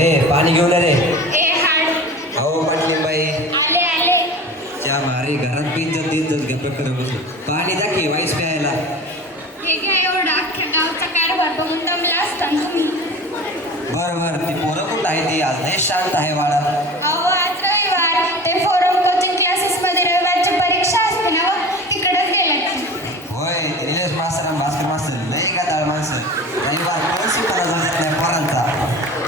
ए पाणी घेऊन रे अहो पाटील बाई. त्या मारी घरात पिंजत दिंजत गप्प करत बसू. पाणी द्या की वाईस प्यायला. हे बरं बरं. ती पोरं कुठं आहे ती? आज लय शांत आहे वाडा अहो आज रविवार ते फोरम कोचिंग क्लासेस मध्ये रविवारची परीक्षा असते ना व तिकडेच गेल्यात होय निलेश मास्तर आणि भास्कर मास्तर लय गादाळ माणसं रविवार कोण सुताला जाऊ देत नाही पोरांचा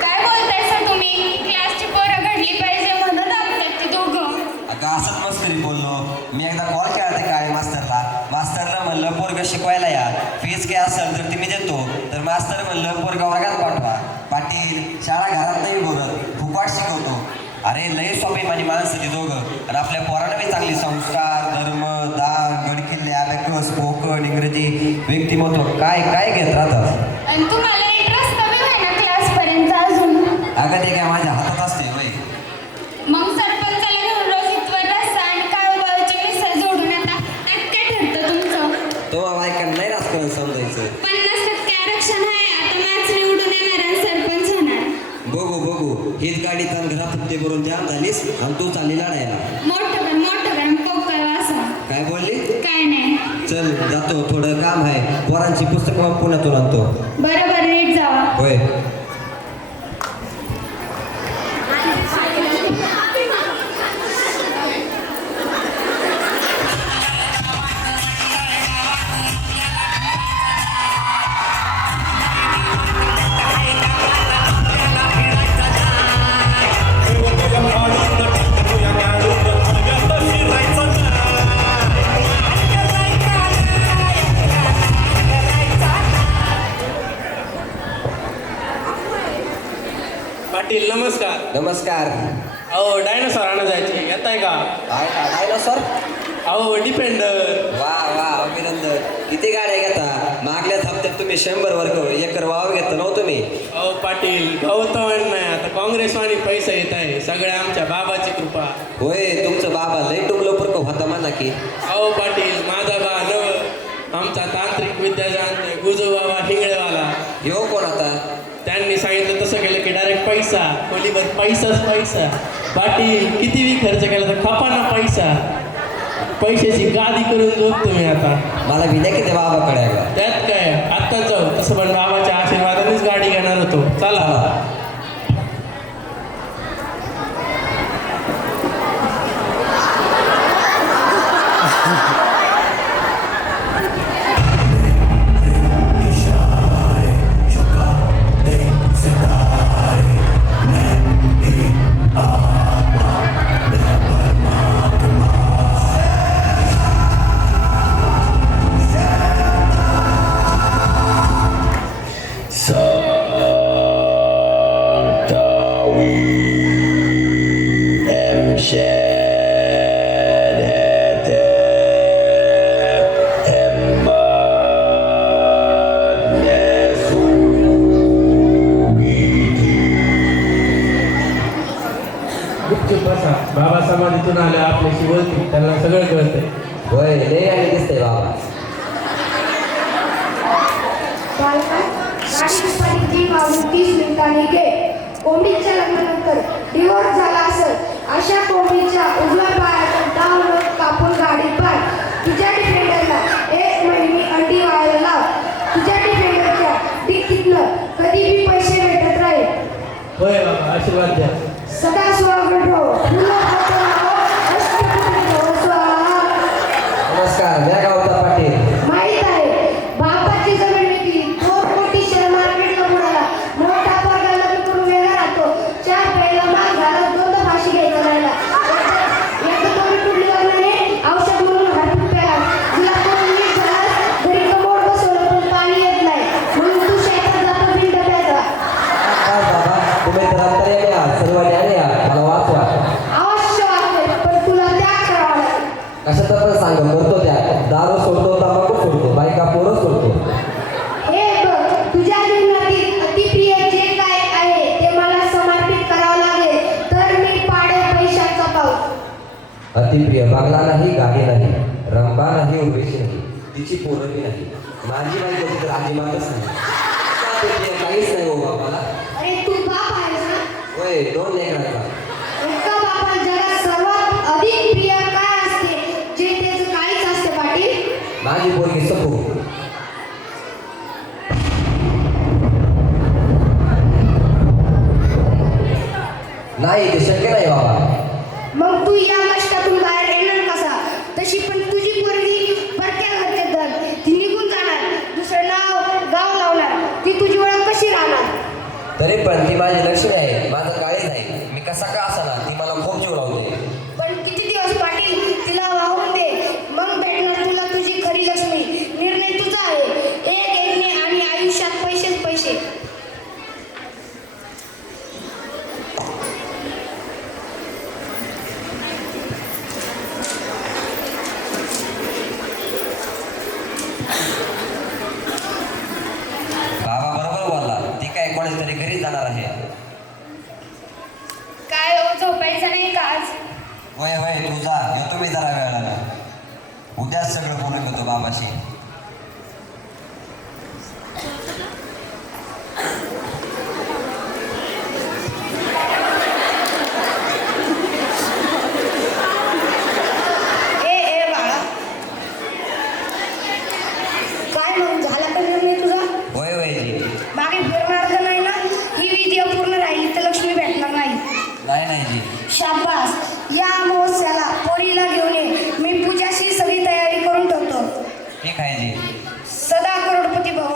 काय बोलताय सर तुम्ही क्लासची पोरं घडली पाहिजे म्हणून आपल्यात ते दोघं आता असंच मस्करी बोललो मी एकदा कॉल केला त्या काळे मास्तरला? मास्तरला म्हणलं पोरग शिकवायला या. फीज काय असेल तर ती मी देतो. तर मास्तर म्हणलं पोरगा वर्गात पाठवा. पाटील शाळा घरात नाही बोलत. फुकाट शिकवतो. अरे लय स्वाभिमानी माणसं ती दोघं. आणि आपल्या पोरांना बी चांगली संस्कार धर्म दान गडकिल्ले अबॅकस कोकण इंग्रजी व्यक्तिमत्व. काय काय घेत राहतात? अगं ते काय माझ्या हातात गाडी तर घरात फुटते करून जाम झालीस आणि तू चालली लढायला. मोठं कर मोठं कर पोकर असं. काय बोलली? काय नाही. चल जातो थोडं काम आहे. पोरांची पुस्तकं मग पुण्यातून आणतो. बरोबर नीट जावा. होय. नमस्कार अहो डायनासॉर आणा जायची. येताय का? डायनोसॉर अहो डिपेंडर वा वा अभिनंदन. किती गाड्या घेता? मागल्याच हप्त्यात तुम्ही शंभर वर्ग एकर वाव घेता नव्हतं तुम्ही? अहो पाटील गौतम नाही. आता काँग्रेसवानी पैसा येत आहे. सगळ्या आमच्या बाबाची कृपा. होय तुमचं बाबा लय टुमलं पुरक होता म्हणा की. अहो पाटील माझा बा नव. आमचा तांत्रिक विद्याजान गुजू बाबा हिंगळेवाला येऊ कोण आता त्यांनी सांगितलं तसं केलं की डायरेक्ट पैसा खोलीवर पैसाच पैसा. पाटील किती बी खर्च केला तर खपाना पैसा. पैशाची गादी करून झोप तुम्ही आता. मला भिल्या की त्या बाबाकडे त्यात काय? आत्ताच जाऊ. तसं पण आपल्याशी बोलतील त्यांना सगळं कळतंय. होय लय आणि दिसतंय बाबा. तीस मिनिटांनी कोंबडीच्या लग्नानंतर डिवोर्स झाला असेल अशा कोंबडीच्या उजव्या पायाचा डाव कापून गाडीत पाय तुझ्या डिफेंडरला एक महिने अंडी वाळायला लाव. तुझ्या डिफेंडरच्या डिक्कीतनं कधी बी पैसे भेटत राहील. होय बाबा आशीर्वाद द्या. अतिप्रिय बंगला नाही गाडी नाही रंबा नाही उर्वेशी नाही तिची पोरही नाही. माझी बाई कधी तर अजिबातच नाही. काहीच नाही हो बाबाला अरे तू बाप आहेस ना? होय दोन लेकरांचा. तरी पण ती माझी लक्ष्मी आहे. माझं काळीच आहे. मी कसा का असाना ती मला खूप जीव लावते पण किती दिवस पाटील तिला वाहून दे मग भेटणार तुला तुझी खरी लक्ष्मी निर्णय तुझा आहे एक एकने आणि आयुष्यात पैसेच पैसे बाबा बरोबर बोलला ती काय कोणाच्या तरी घरी जाणार आहे. काय हो झोपायचं नाही का आज? होय होय तू जा. येतो मी जरा वेळाला उद्याच सगळं बोलून घेतो बाबाशी ए ए बाळा काय मग झाला का निर्णय तुझा होय होय जी मागे फिरणार तर नाही ना ही विधी अपूर्ण राहिली तर लक्ष्मी भेटणार नाही नाही नाही जी शाबास या महोत्सवाला पोरीला घेऊन ये. मी पूजाशी सगळी तयारी करून ठेवतो. ठीक आहे जी? सदा करोडपती भव.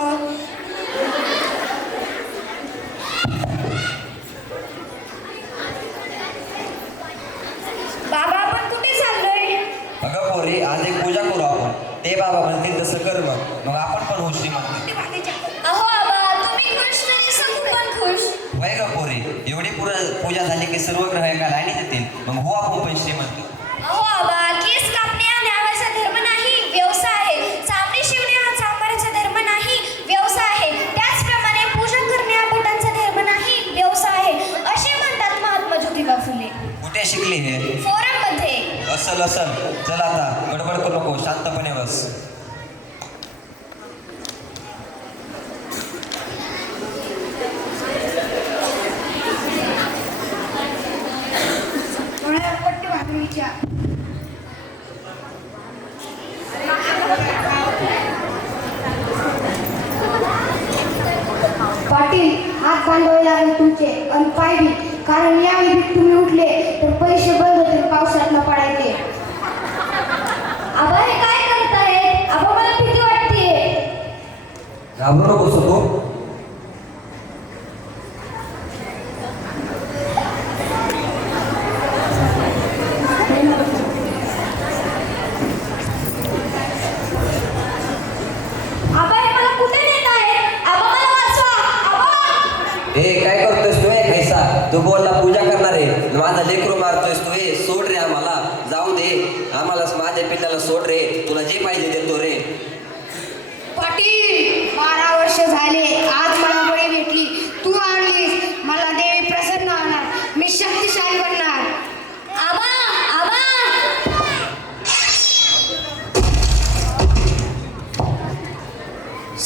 बाबा आपण कुठे चाललोय? अगं पोरी आज एक पूजा करू आपण. ते बाबा म्हणतील तसं कर मग. मग आपण पण होऊ श्रीमंत. वय ग पोरी? एवढी पुरा पूजा झाली की सर्व ग्रह एका लाईनीत येतील मग हो आपण पण श्रीमंत अहो आबा केस कापणे हा न्यावाचा धर्म नाही व्यवसाय आहे चामडे शिवणे हा चांभाराचा धर्म नाही व्यवसाय आहे त्याचप्रमाणे पूजन करणे हा भटांचा धर्म नाही व्यवसाय आहे असे म्हणतात महात्मा ज्योतिबा फुले कुठे शिकली हे फोरममध्ये असल असल चल आता गडबड करू नको शांतपणे बस डोळ्यावर पट्टी भाकरीच्या पाटील हात बांधावे लागेल पाहिली. कारण या विधीत तुम्ही उठले तर पैसे बंद होतील पावसात न पडायचे. आबा हे काय करताय आबा मला भीती वाटते घाबरू नको सखू आबा हे मला कुठे नेत आहे आबा मला वाचवा आबा ए काय करतोयस तू ए कैसा तू बोलला पूजा करणार आहे माझा लेकरू मारतोयस तू ए सोड रे आम्हाला जाऊ दे आम्हाला माझ्या पिल्लाला सोड रे. तुला जे पाहिजे देतो रे. पाटील बारा वर्ष झाले.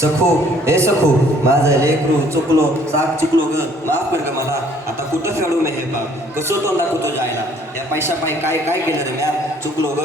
सखू हे सखू माझं लेकरू चुकलो साप चुकलो ग. माफ कर ग मला. आता कुठं फेडू मी हे बाप कसं तो दाखवतो जायला? या पैशा काय काय केलं रे म्या? चुकलो ग.